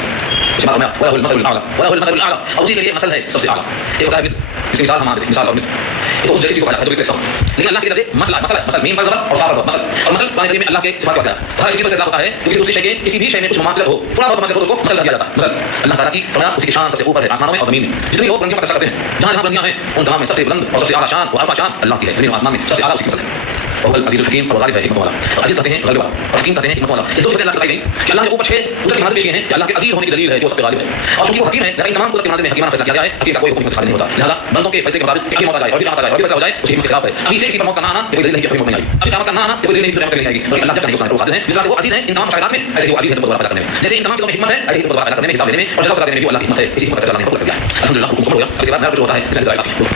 اسی بات میں وله المثل الاعلى, وله المثل الاعلى اور اسی کے لیے مثل ہے سب سے اعلیٰ. یہ ہوتا ہے اس مثال ہم آتے ہیں مثال اور مثل تو اس جیسی چیز کو کہا جاتا ہے جو لیکن اللہ کی طرف سے مسئلہ مثلا میم پر زبر اور فا پر زبر مثلا اور مثلا قرآن کریم میں اللہ کے صفات کا ہے. ہر چیز سے اللہ ہوتا ہے کسی دوسری شے کے کسی بھی شے میں کچھ مماثلت ہو, تھوڑا بہت مماثلت ہو, اس کو مثل دیا جاتا ہے. مثلا اللہ تعالیٰ کی فرما اسی کی شان سب سے اوپر ہے آسمانوں میں اور زمین میں. جتنی لوگ بلندیوں کا تشکر کرتے ہیں, جہاں جہاں بلندیاں ہیں ان تمام میں سب سے بلند اور سب سے اعلیٰ شان اور عرفہ شان اللہ کی ہے. زمین و آسمان میں سب سے اعلیٰ اس کی مثل ہے. وهو العزيز الحكيم اور غالب ہے حکمت والا. عزیز کہتے ہیں غالب والا اور حکیم کہتے ہیں حکمت والا. یہ دو صفتیں اللہ کی بتائی گئی کہ اللہ نے اوپر 6 قدرت کی مہارتیں پیش کی ہیں کہ اللہ کے عزیز ہونے کی دلیل ہے کہ وہ سب پہ غالب ہے. اور چونکہ وہ حکیم ہے لہذا ان تمام قدرت کی مہارتیں میں حکیمانہ فیصلہ کیا گیا ہے. حکیم کا کوئی حکم سے خارج نہیں ہوتا. لہذا بندوں کے فیصلے کے مطابق کہیں موت آ جائے اور بھی جہاں آ جائے اور بھی فیصلہ ہو جائے اس کی حکمت کے خلاف ہے. ابھی سے کسی پر موت کا نہ آنا یہ کوئی دلیل نہیں کہ حکمت نہیں آئی. ابھی قیامت کا نہ آنا یہ کوئی دلیل نہیں کہ حکمت نہیں آئے گی. بلکہ اللہ جب چاہے وہ قادر ہے. جس طرح سے وہ عزیز ہے ان تمام مشاہدات میں ایسے ہی وہ عزیز ہے دوبارہ پیدا کرنے میں. جیسے ان تمام چیزوں میں حکمت ہے ایسے ہی دوبارہ پیدا کرنے میں حساب لینے میں اور جزا سزا دینے میں بھی اللہ کی حکمت ہے. اسی حکمت کا چلانے کا حکم دیا ہے. الحمدللہ حکم ہو گیا. اس کے بعد نیا کچھ ہوتا ہے اس میں دلائل آتی ہیں.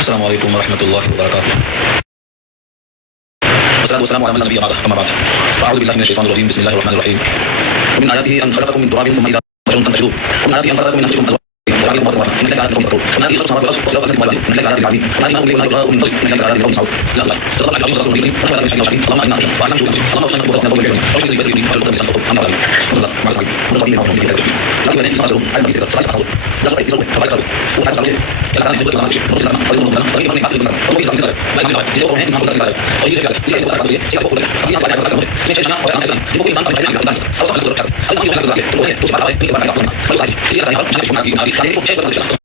السلام علیکم ورحمۃ اللہ وبرکاتہ. والصلاة والسلام على من لا نبي بعده أما بعد فأعوذ بالله من الشيطان الرجيم بسم الله الرحمن الرحيم. ومن آياته أن خلقكم من تراب ثم إذا أنتم تنتشرون. ومن آياته أن خلقكم من أنفسكم أزواجا وجعل لكم من أزواجكم ومن آياته خلق السماوات والأرض واختلاف ألسنتكم وألوانكم إن لآيات للعالمين. وما إنهم إلا يغاء من ظل إن لآيات لقوم يسمعون. لا لا صدق الله العظيم ورسوله الكريم ونحن من الشيطان اللهم إنا نعلم وأعلم بنفسي اللهم اغفر لنا ذنوبنا وقل لنا واشف لي بسري وقل لنا سنتقم أمر علي ونزل مع سعيد ونزل من أمر علي لكن أنا صار علم بيصير صار صار لا صار يسوي فبارك له وعلى ذلك يلا كان يقول لنا نقول لنا قالوا لنا طريق من يقتل لنا والله يقتل لنا لا يقتل لنا يقول لنا ما قتل لنا ويجي كذا يجي يقول لنا يجي يقول لنا طبيعي صار على اساسه شيء شيء انا انا يقول انسان طبيعي على الدرس او صار يقول لك الله يقول لك يقول لك يقول لك يقول لك يقول لك يقول لك يقول لك يقول لك يقول لك يقول لك